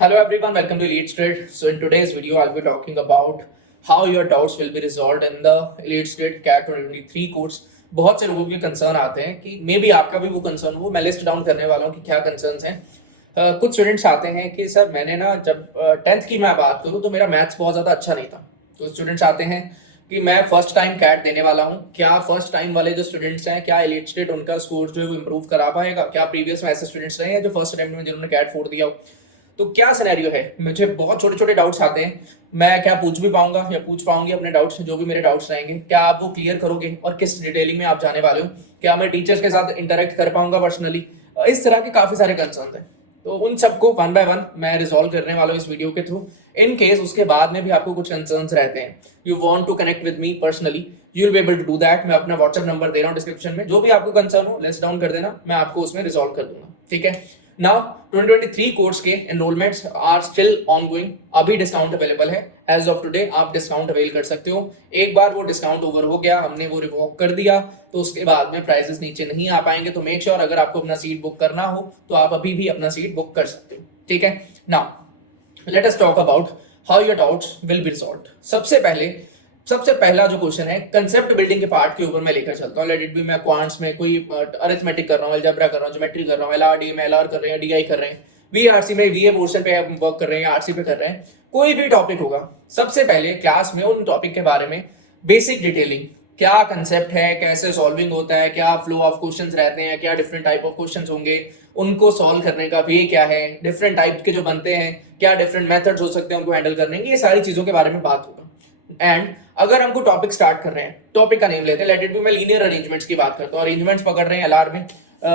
Hello everyone, welcome to Elite Street. So in today's video, I'll be talking about how your doubts will be resolved in the Elite Street CAT 2023 course. बहुत से लोगों के concern आते हैं कि may be आपका भी वो कंसर्न हो. मैं लिस्ट डाउन करने वाला हूँ कि क्या कंसर्न्स हैं. कुछ स्टूडेंट्स आते हैं कि सर मैंने ना जब 10th की मैं बात करूँ तो मेरा मैथ्स बहुत ज़्यादा अच्छा नहीं था. तो स्टूडेंट्स आते हैं कि मैं फर्स्ट टाइम कैट देने वाला हूँ. क्या फर्स्ट टाइम वाले जो स्टूडेंट्स हैं, क्या एलीट स्टेट उनका स्कोर जो है वो इंप्रूव करा पाएगा? क्या प्रीवियस में ऐसे स्टूडेंट्स रहे हैं जो फर्स्ट अटेम्प्ट में जिन्होंने कैट 4 दिया हो? तो क्या सिनेरियो है? मुझे बहुत छोटे छोटे डाउट्स आते हैं. मैं क्या पूछ भी पाऊंगा या पूछ पाऊंगी अपने डाउट्स? जो भी मेरे डाउट्स रहेंगे, क्या आप वो क्लियर करोगे और किस डिटेलिंग में आप जाने वाले हो? क्या मैं टीचर्स के साथ इंटरेक्ट कर पाऊंगा पर्सनली? इस तरह के काफी सारे कंसर्न हैं. तो उन सबको वन बाय वन मैं रिजॉल्व करने वाला हूँ इस वीडियो के थ्रू. इन केस उसके बाद में भी आपको कुछ कंसर्न्स रहते हैं, you want to connect with me personally, you will be able to do that. मैं अपना व्हाट्सएप नंबर दे रहा हूँ डिस्क्रिप्शन में. जो भी आपको कंसर्न हो लिस्ट डाउन कर देना, मैं आपको उसमें रिजॉल्व कर दूंगा. ठीक है. नाउ 2023 कोर्स के एनरोलमेंट्स आर स्टिल ऑनगोइंग. अभी डिस्काउंट अवेलेबल है. एज ऑफ टुडे आप डिस्काउंट अवेल कर सकते हो. एक बार वो डिस्काउंट ओवर हो गया, हमने वो रिवोक कर दिया, तो उसके बाद में प्राइसेस नीचे नहीं आ पाएंगे. तो मेक श्योर अगर आपको अपना सीट बुक करना हो तो आप अभी भी अपना सीट बुक कर सकते हो. ठीक है. Now let us talk about how your doubts will be resolved. सबसे पहला जो क्वेश्चन है, कंसेप्ट बिल्डिंग के पार्ट के ऊपर मैं लेकर चलता हूँ. लेट इट बी मैं क्वांट्स में कोई अरिथमेटिक कर रहा हूँ, अलजेब्रा कर रहा हूँ, ज्योमेट्री कर रहा हूँ, एलआरडी में एलआर कर रहे हैं, डीआई कर रहे हैं, वीआरसी में वीए पोर्शन पे वर्क कर रहे हैं, आरसी पे कर रहे हैं, कोई भी टॉपिक होगा. सबसे पहले क्लास में उन टॉपिक के बारे में बेसिक डिटेलिंग, क्या कंसेप्ट है, कैसे सॉल्विंग होता है, क्या फ्लो ऑफ क्वेश्चंस रहते हैं, क्या डिफरेंट टाइप ऑफ क्वेश्चंस होंगे, उनको सॉल्व करने का वे क्या है, डिफरेंट टाइप के जो बनते हैं, क्या डिफरेंट मेथड्स हो सकते हैं उनको हैंडल करने के, ये सारी चीजों के बारे में बात होगा. एंड अगर हमको टॉपिक स्टार्ट कर रहे हैं, टॉपिक का नेम लेते हैं. लेट इट बी मैं लीनियर अरेंजमेंट्स की बात करता हूँ. अरेंजमेंट्स पकड़ रहे हैं एलआर में.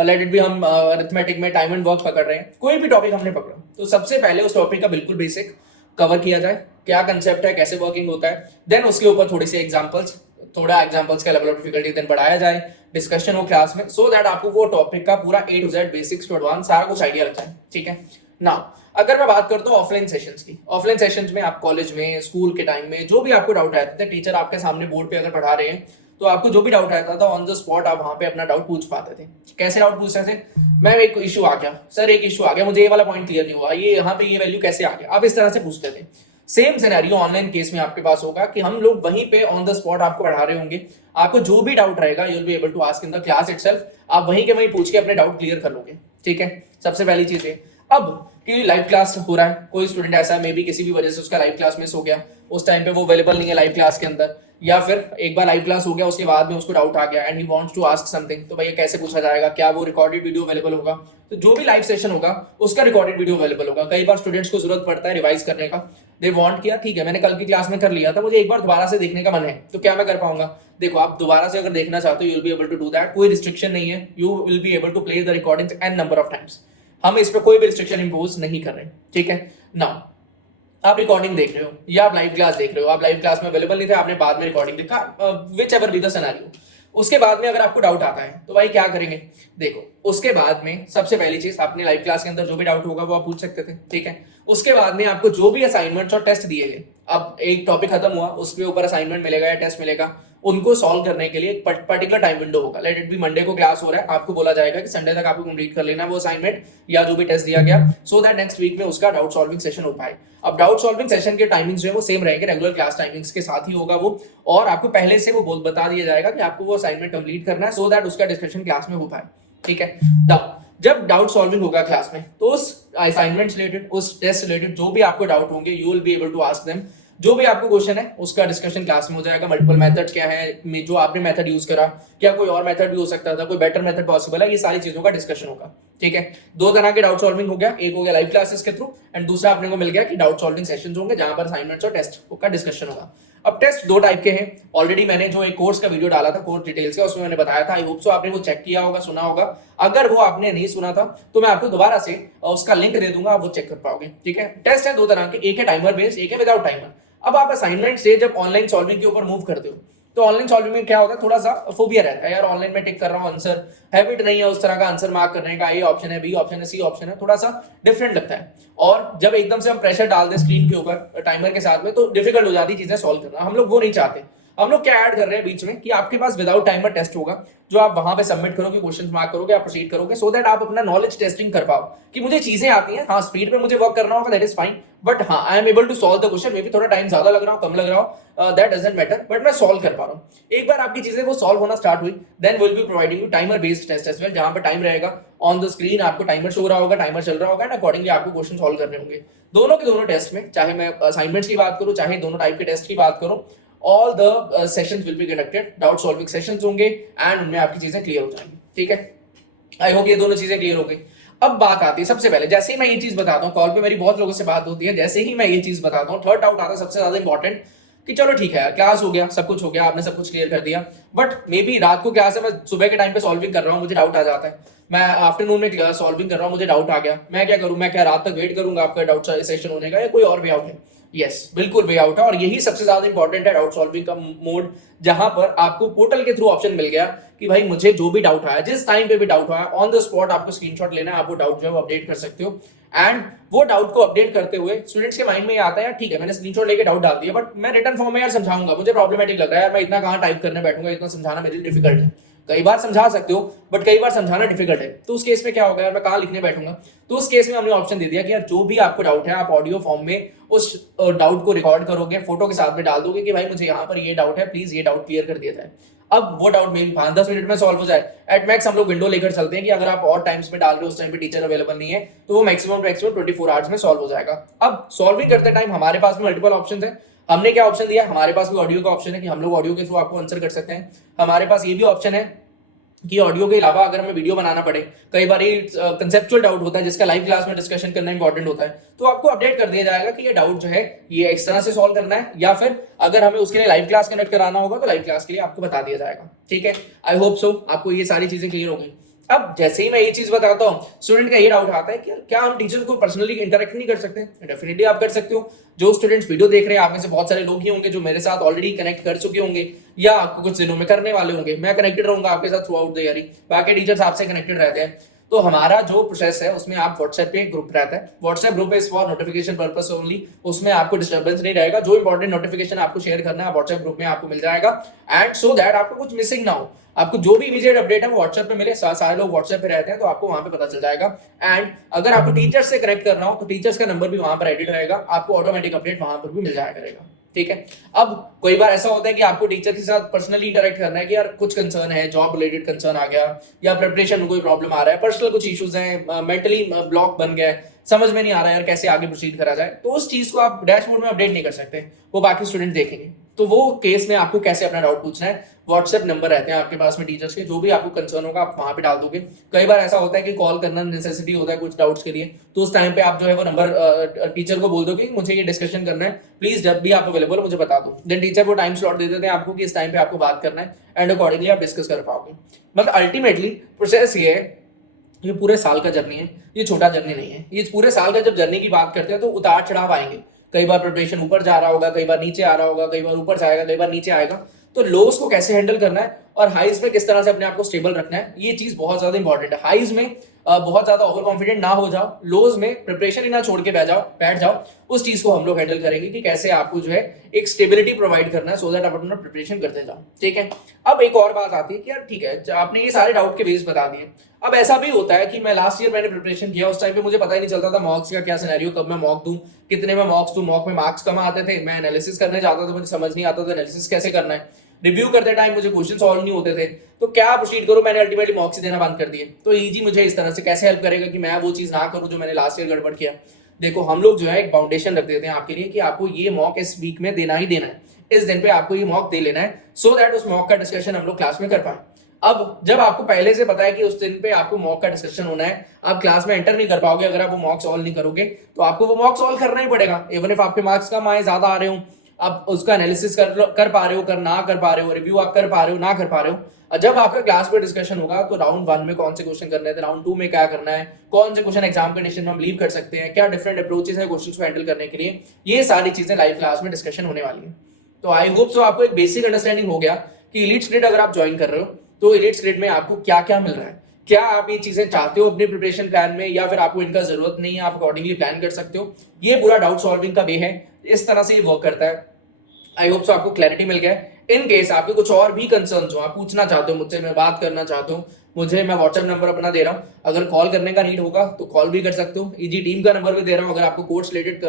लेट इट बी हम अरिथमेटिक में टाइम एंड वर्क पकड़ रहे हैं. कोई भी टॉपिक हमने पकड़ा तो सबसे पहले उस टॉपिक का बिल्कुल बेसिक कवर किया जाए. क्या कंसेप्ट है, कैसे वर्किंग होता है. देन उसके ऊपर थोड़ी सी एग्जांपल्स, थोड़ा एग्जांपल्स का लेवल ऑफ डिफिकल्टी देन बढ़ाया जाए. डिस्कशन हो क्लास में, सो दैट आपको वो टॉपिक का पूरा A to Z basics to advance सारा कुछ आइडिया लग जाए. ठीक है. नाउ अगर मैं बात करता हूँ ऑफलाइन सेशंस की, ऑफलाइन सेशंस में आप कॉलेज में, स्कूल के टाइम में जो भी आपको डाउट आते थे, टीचर आपके सामने बोर्ड पे अगर पढ़ा रहे हैं तो आपको जो भी डाउट आता था ऑन द स्पॉट आप वहां पे अपना डाउट पूछ पाते थे. कैसे डाउट पूछते थे? मैम एक इशू आ गया, सर एक इशू आ गया, मुझे ये वाला पॉइंट क्लियर नहीं हुआ, ये यहाँ पे ये वैल्यू कैसे आ गया, आप इस तरह से पूछते थे. सेम सिनेरियो ऑनलाइन केस में आपके पास होगा कि हम लोग वहीं पे ऑन द स्पॉट आपको पढ़ा रहे होंगे. आपको जो भी डाउट रहेगा you will be able to ask in the class itself. आप वहीं के वहीं पूछ के अपने डाउट क्लियर कर लोगे. ठीक है. सबसे पहली चीज है. अब कि लाइव क्लास हो रहा है, कोई स्टूडेंट ऐसा मे बी किसी भी वजह से उसका लाइव क्लास मिस हो गया, उस टाइम पे वो अवेलेबल नहीं है लाइव क्लास के अंदर, या फिर एक बार लाइव क्लास हो गया उसके बाद में उसको डाउट आ गया and he wants to ask something, तो भैया कैसे पूछा जाएगा? क्या वो रिकॉर्डेड वीडियो अवेलेबल होगा? तो जो भी लाइव सेशन होगा उसका रिकॉर्डेड वीडियो अवेलेबल होगा. कई बार स्टूडेंट्स को जरूरत पड़ता है रिवाइज करने का. दे वांट किया, ठीक है मैंने कल की क्लास में कर लिया था, मुझे एक बार दोबारा से देखने का मन है, तो क्या मैं कर पाऊंगा? देखो आप दोबारा से अगर देखना चाहते हो you will be able to do that. कोई रिस्ट्रिक्शन नहीं है. You will be able to play the recordings n number of times. हम इस पे कोई भी रिस्ट्रिक्शन इंपोज नहीं कर रहे. ठीक है. नाउ आप रिकॉर्डिंग देख रहे हो या आप लाइव क्लास देख रहे हो, आप लाइव क्लास में अवेलेबल नहीं थे, आपने बाद में रिकॉर्डिंग देखा, which ever be the scenario. उसके बाद में अगर आपको डाउट आता है तो भाई क्या करेंगे? देखो उसके बाद में सबसे पहली चीज, आपने लाइव क्लास के अंदर जो भी डाउट होगा वो आप पूछ सकते थे. ठीक है. उसके बाद में आपको जो भी असाइनमेंट्स और टेस्ट दिए गए, अब एक टॉपिक खत्म हुआ उसके ऊपर असाइनमेंट मिलेगा या टेस्ट मिलेगा, उनको सॉल्व करने के लिए एक पर्टिकुलर टाइम विंडो होगा. लेट इट बी मंडे को क्लास हो रहा है, आपको बोला जाएगा कि संडे तक आपको कंप्लीट कर लेना वो असाइनमेंट या जो भी टेस्ट दिया गया, सो दैट नेक्स्ट वीक में उसका डाउट सॉल्विंग सेशन हो पाए. अब डाउट सॉल्विंग सेशन के टाइमिंग्स जो है वो सेम रहेंगे, रेगुलर क्लास टाइमिंग्स के साथ ही होगा वो, और आपको पहले से वो बता दिया जाएगा कि आपको वो असाइनमेंट कंप्लीट करना है, सो दैट उसका डिस्कशन क्लास में हो पाए. ठीक है. जब डाउट सॉल्विंग होगा क्लास में तो उस असाइनमेंट रिलेटेड, उस टेस्ट रिलेटेड जो भी आपको डाउट होंगे you will be able to ask them. जो भी आपको क्वेश्चन है उसका डिस्कशन क्लास में हो जाएगा. मल्टीपल मेथड्स क्या है, जो आपने मेथड यूज करा, क्या कोई और मेथड भी हो सकता था, कोई बेटर मेथड पॉसिबल है, ये सारी चीजों का डिस्कशन होगा. ठीक है. दो तरह के डाउट सॉल्विंग हो गया, एक हो गया लाइव क्लासेस के थ्रू एंड दूसरा अपने को मिल गया कि डाउट सॉल्विंग सेशंस होंगे जहां पर असाइनमेंट्स और टेस्ट का डिस्कशन होगा. अब टेस्ट दो टाइप के हैं. ऑलरेडी मैंने जो एक कोर्स का वीडियो डाला था कोर्स डिटेल्स का, उसमें मैंने बताया था. आई होप सो आपने वो चेक किया होगा, सुना होगा. अगर वो आपने नहीं सुना था तो मैं आपको दोबारा से उसका लिंक दे दूंगा, आप वो चेक कर पाओगे. ठीक है. टेस्ट है दो तरह के, एक है टाइमर बेस्ड, एक है विदाउट टाइमर. अब आप असाइनमेंट से जब ऑनलाइन सॉल्विंग के ऊपर मूव करते हो तो ऑनलाइन सॉल्विंग में क्या होता है, थोड़ा सा फोबिया रहता है, यार ऑनलाइन में टिक कर रहा हूँ आंसर, हैबिट नहीं है उस तरह का आंसर मार्क करने का, ए ऑप्शन है, बी ऑप्शन है, सी ऑप्शन है, थोड़ा सा डिफरेंट लगता है. और जब एकदम से हम प्रेशर डाल दें स्क्रीन के ऊपर टाइमर के साथ में तो डिफिकल्ट हो जाती है चीजें सॉल्व करना. हम लोग वो नहीं चाहते. हम लोग क्या ऐड कर रहे हैं बीच में कि आपके पास विदाउट टाइमर टेस्ट होगा, जो आप वहां पे सबमिट करोगे, क्वेश्चन मार्क करोगे, आप प्रोसीड करोगे, सो दैट आप अपना नॉलेज टेस्टिंग कर पाओ कि मुझे चीजें आती हैं, हाँ स्पीड पे मुझे वर्क करना होगा, दैट इज फाइन, बट हाँ I am able to solve the question, maybe थोड़ा टाइम ज्यादा लग रहा हो, कम लग रहा हो, दैट डजंट मैटर, बट मैं सॉल्व कर पा रहा हूँ। एक बार आपकी चीजें वो सॉल्व होना स्टार्ट हुई, then will be providing you timer based test as well, जहां पे टाइम रहेगा ऑन द स्क्रीन, आपको टाइमर शो हो रहा होगा, टाइमर चल रहा होगा, एंड अकॉर्डिंगली आपको क्वेश्चन सॉल्व करने होंगे। दोनों के दोनों टेस्ट में, चाहे मैं असाइनमेंट्स की बात करूं, चाहे दोनों टाइप के टेस्ट की बात करूं, all the sessions will be conducted, doubt solving sessions होंगे, एंड उनमें आपकी चीजें क्लियर हो जाएंगी। ठीक है, आई होप ये दोनों चीजें क्लियर हो गई। अब बात आती है, सबसे पहले जैसे ही मैं ये चीज बताता हूँ, कॉल पे मेरी बहुत लोगों से बात होती है, जैसे ही मैं ये चीज बताता हूँ, थर्ड डाउट आता है सबसे ज्यादा इंपॉर्टेंट, कि चलो ठीक है यार, क्लास हो गया, सब कुछ हो गया, आपने सब कुछ क्लियर कर दिया, बट मे बी रात को क्लास है, मैं सुबह के टाइम पे सॉल्विंग कर रहा हूँ, मुझे डाउट आ जाता है, मैं आफ्टरनून में सॉल्विंग कर रहा हूँ, मुझे डाउट आ गया, मैं क्या करूँ, मैं क्या रात तक वेट करूंगा आपका डाउट सेशन होने का, या कोई और वे आउट है? यस, बिल्कुल वे आउट है, और यही सबसे ज्यादा इंपॉर्टेंट है डाउट सॉल्विंग का मोड, जहां पर आपको पोर्टल के थ्रू ऑप्शन मिल गया कि भाई मुझे जो भी डाउट आया, जिस टाइम पे भी डाउट आया, ऑन द स्पॉट आपको स्क्रीनशॉट लेना है, आप वो डाउट जो है वो अपडेट कर सकते हो, एंड वो डाउट को अपडेट करते हुए स्टूडेंट्स के माइंड में ये आता है, यार ठीक है मैंने स्क्रीनशॉट लेके डाउट डाल दिया, बट मैं रिटर्न फॉर्म में यार समझाऊंगा, मुझे प्रॉब्लमेटिक लग रहा है यार, मैं इतना कहां टाइप करने बैठूंगा, इतना समझाना मेरे लिए डिफिकल्ट है। कई बार समझा सकते हो, बट कई बार समझाना डिफिकल्ट है, तो उस केस में क्या होगा यार, मैं कहां लिखने बैठूंगा? तो उस केस में हमने ऑप्शन दे दिया कि यार जो भी आपको डाउट है, आप ऑडियो फॉर्म में उस डाउट को रिकॉर्ड करोगे, फोटो के साथ में डाल दोगे कि भाई मुझे यहाँ पर ये डाउट है, प्लीज ये डाउट क्लियर कर दिया जाए। अब वो डाउट में 5-10 मिनट में सॉल्व हो जाए, एट मैक्स हम लोग विंडो लेकर चलते हैं कि अगर आप और टाइम्स में डाल रहे हो, उस टाइम पे टीचर अवेलेबल नहीं है, तो वो मैक्सिमम 24 आवर्स में सॉल्व हो जाएगा। अब सॉल्विंग करते टाइम हमारे पास में मल्टीपल ऑप्शन है, हमने क्या ऑप्शन दिया, हमारे पास भी ऑडियो का ऑप्शन है कि हम लोग ऑडियो के थ्रू आपको आंसर कर सकते हैं, हमारे पास ये भी ऑप्शन है कि ऑडियो के अलावा अगर हमें वीडियो बनाना पड़े, कई बार ये कंसेप्चुअल डाउट होता है जिसका लाइव क्लास में डिस्कशन करना इंपॉर्टेंट होता है, तो आपको अपडेट कर दिया जाएगा कि ये डाउट जो है ये इस तरह से सॉल्व करना है, या फिर अगर हमें उसके लिए लाइव क्लास कनेक्ट कराना होगा तो लाइव क्लास के लिए आपको बता दिया जाएगा। ठीक है, आई होप सो आपको ये सारी चीजें क्लियर हो गई। अब जैसे ही मैं ये चीज बताता हूँ, स्टूडेंट का ये डाउट आता है कि क्या हम टीचर को पर्सनली इंटरेक्ट नहीं कर सकते? डेफिनेटली आप कर सकते हो। जो स्टूडेंट्स वीडियो देख रहे हैं, आप में से बहुत सारे लोग ही होंगे जो मेरे साथ ऑलरेडी कनेक्ट कर चुके होंगे, या आपको कुछ दिनों में करने वाले होंगे। मैं कनेक्टेड रहूंगा आपके साथ थ्रू आउट द ईयर, बाकी टीचर्स आपसे कनेक्टेड रहते हैं। तो हमारा जो प्रोसेस है उसमें आप व्हाट्सएप पे ग्रुप रहता है, WhatsApp group is for notification purpose only, उसमें आपको डिस्टर्बेंस नहीं रहेगा, जो इंपॉर्टेंट नोटिफिकेशन आपको शेयर करना है व्हाट्सएप ग्रुप में आपको मिल जाएगा, एंड सो दैट आपको कुछ मिसिंग ना हो, आपको जो भी इमीडिएट अपडेट है वो व्हाट्सएप पे मिले, सारे लोग व्हाट्सएप पे रहते हैं तो आपको वहां पे पता चल जाएगा। एंड अगर आपको टीचर्स से कनेक्ट करना हो तो टीचर्स का नंबर भी वहां पर एडिट रहेगा, आपको ऑटोमेटिक अपडेट वहां पर भी मिल जाया करेगा। ठीक है, अब कोई बार ऐसा होता है कि आपको टीचर के साथ पर्सनली इंटरेक्ट करना है कि यार कुछ कंसर्न है, जॉब रिलेटेड कंसर्न आ गया, या प्रिपरेशन में कोई प्रॉब्लम आ रहा है, पर्सनल कुछ इश्यूज हैं, मेंटली ब्लॉक बन गया है, समझ में नहीं आ रहा है यार कैसे आगे प्रोसीड करा जाए, तो उस चीज को आप डैशबोर्ड में अपडेट नहीं कर सकते, वो बाकी स्टूडेंट देखेंगे। तो वो केस में आपको कैसे अपना डाउट पूछना है, व्हाट्सएप नंबर रहते हैं आपके पास में टीचर्स के, जो भी आपको कंसर्न होगा आप वहां पे डाल दोगे। कई बार ऐसा होता है कि कॉल करना नेसेसिटी होता है कुछ डाउट्स के लिए, तो उस टाइम पे आप जो है वो नंबर टीचर को बोल दो कि मुझे ये डिस्कशन करना है, प्लीज जब भी आप अवेलेबल मुझे बता दो, देन टीचर वो टाइम स्लॉट दे देते हैं आपको कि इस टाइम पे आपको बात करना है, एंड अकॉर्डिंगली आप डिस्कस कर पाओगे। मतलब अल्टीमेटली प्रोसेस ये है, ये पूरे साल का जर्नी है, ये छोटा जर्नी नहीं है। ये पूरे साल का जब जर्नी की बात करते हैं तो उतार चढ़ाव आएंगे, कई बार प्रिपरेशन ऊपर जा रहा होगा, कई बार नीचे आ रहा होगा, कई बार ऊपर जाएगा, कई बार नीचे आएगा, तो लोस को कैसे हैंडल करना है और हाइज में किस तरह से अपने आप को स्टेबल रखना है, ये चीज बहुत ज्यादा इंपॉर्टेंट है। हाइज में बहुत ज्यादा ओवर कॉन्फिडेंट ना हो जाओ, लोज में प्रिपरेशन ही ना छोड़ के बैठ जाओ, उस चीज को हम लोग हैंडल करेंगे कि कैसे आपको जो है एक स्टेबिलिटी प्रोवाइड करना है, सो दैट आप अपना प्रिपरेशन करते जाओ। ठीक है, अब एक और बात आती है कि यार ठीक है, आपने ये सारे डाउट के बेस बता दिए, अब ऐसा भी होता है कि मैं लास्ट ईयर मैंने प्रिपरेशन किया, उस टाइम पे मुझे पता ही नहीं चलता था मॉक्स का क्या सिनेरियो, कब मैं मॉक दूं, कितने में मॉक्स दूं, मॉक में मार्क्स कम आते थे, मैं एनालिसिस करने जाता था, मुझे समझ नहीं आता था एनालिसिस कैसे करना है, रिव्यू करते टाइम मुझे क्वेश्चन सॉल्व नहीं होते थे, तो क्या प्रोसीड करूं, मैंने अल्टीमेटली मॉक्स देना बंद कर दिए। तो ईजी मुझे इस तरह से कैसे हेल्प करेगा कि मैं वो चीज ना करूं जो मैंने लास्ट ईयर गड़बड़ किया। देखो हम लोग जो है एक फाउंडेशन रख देते हैं आपके लिए कि आपको ये मॉक इस वीक में देना ही देना है, इस दिन पे आपको ये मॉक दे लेना है, सो दैट उस मॉक का डिस्कशन हम लोग क्लास में कर पाए। अब जब आपको पहले से पता है कि उस दिन पे आपको मॉक का डिस्कशन होना है, आप क्लास में एंटर नहीं कर पाओगे अगर आप वो मॉक सॉल्व नहीं करोगे, तो आपको वो मॉक सॉल्व करना ही पड़ेगा, इवन इफ आपके मार्क्स कम आए, ज्यादा आ रहे हो, आप उसका एनालिसिस कर पा रहे हो, ना कर पा रहे हो, रिव्यू आप कर पा रहे हो, ना कर पा रहे हो। जब आपका क्लास में डिस्कशन होगा तो राउंड 1 में कौन से क्वेश्चन करने थे, राउंड 2 में क्या करना है, कौन से क्वेश्चन एग्जाम कंडीशन में हम लीव कर सकते हैं, क्या डिफरेंट अप्रोचेस है क्वेश्चन को हैंडल करने के लिए, ये सारी चीजें लाइव क्लास में डिस्कशन होने वाली है। तो आई होप सो आपको एक बेसिक अंडरस्टैंडिंग हो गया कि एलीट्स ग्रिड अगर आप ज्वाइन कर रहे हो तो एलीट्स ग्रिड में आपको क्या क्या मिल रहा है, क्या आप ये चीजें चाहते हो अपने प्रिपरेशन प्लान में, या फिर आपको इनका जरूरत नहीं है, आप अकॉर्डिंगली प्लान कर सकते हो। ये पूरा डाउट सॉल्विंग का वे है, इस तरह से ये वर्क करता है। आई होप सो आपको क्लैरिटी मिल गया है। इन केस आपके कुछ और भी कंसर्न्स हो, आप पूछना चाहते हो मुझसे, मैं बात करना चाहता हूँ, मुझे, मैं व्हाट्सएप नंबर अपना दे रहा हूँ, अगर कॉल करने का नीड होगा तो कॉल भी कर सकते हो। ईजी टीम का नंबर भी दे रहा हूँ, अगर आपको कोर्स रिलेटेड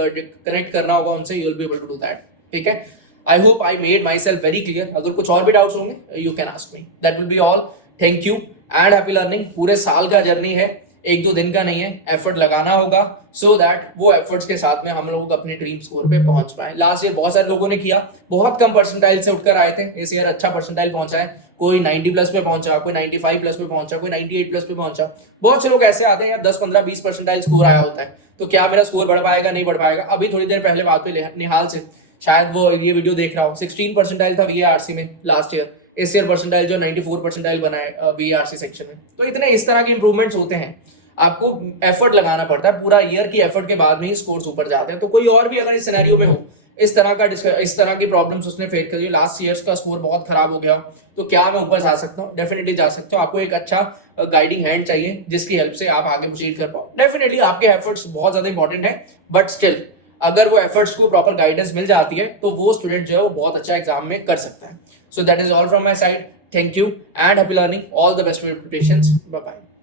कनेक्ट करना होगा उनसे, you will be able to do that. ठीक है, I hope I made my self very clear. अगर कुछ और भी डाउट्स होंगे you can ask me, that will be all. Thank you and happy learning. पूरे साल का जर्नी है, एक दो दिन का नहीं है, एफर्ट लगाना होगा सो दैट वो एफर्ट्स के साथ में हम लोग अपने ड्रीम स्कोर पे पहुंच पाए। लास्ट ईयर बहुत सारे लोगों ने किया, बहुत कम परसेंटाइल से उठकर आए थे, इस ईयर अच्छा परसेंटाइल पहुंचा है, कोई 90 प्लस पे पहुंचा, कोई 95 प्लस पे पहुंचा, कोई 98 प्लस पे पहुंचा। बहुत से लोग ऐसे आते हैं यार 10 15 20 परसेंटाइल स्कोर आया होता है, तो क्या मेरा स्कोर बढ़ पाएगा, नहीं बढ़ पाएगा। अभी थोड़ी देर पहले बात हुई निहाल से, शायद वो ये वीडियो देख रहा हो, 16 परसेंटाइल था VARC में लास्ट ईयर, इस ईयर परसेंटाइल जो 94 परसेंटाइल बना है VARC सेक्शन में। तो इतने इस तरह के इंप्रूवमेंट्स होते हैं, आपको एफर्ट लगाना पड़ता है, पूरा ईयर की एफर्ट के बाद में ही स्कोर्स ऊपर जाते हैं। तो कोई और भी अगर इस सिनेरियो में हो, इस तरह की प्रॉब्लम्स उसने फेस करी, लास्ट ईयर्स का स्कोर बहुत खराब हो गया, तो क्या मैं ऊपर जा सकता हूँ? डेफिनेटली जा सकते हो। आपको एक अच्छा गाइडिंग हैंड चाहिए जिसकी हेल्प से आप आगे प्रोसीड कर पाओ। डेफिनेटली आपके एफर्ट्स बहुत ज्यादा इंपॉर्टेंट है, बट स्टिल अगर वो एफर्ट्स को प्रॉपर गाइडेंस मिल जाती है तो वो स्टूडेंट जो है वो बहुत अच्छा एग्जाम में कर सकता है। So that is all from my side. Thank you and happy learning. All the best for your preparations. Bye bye.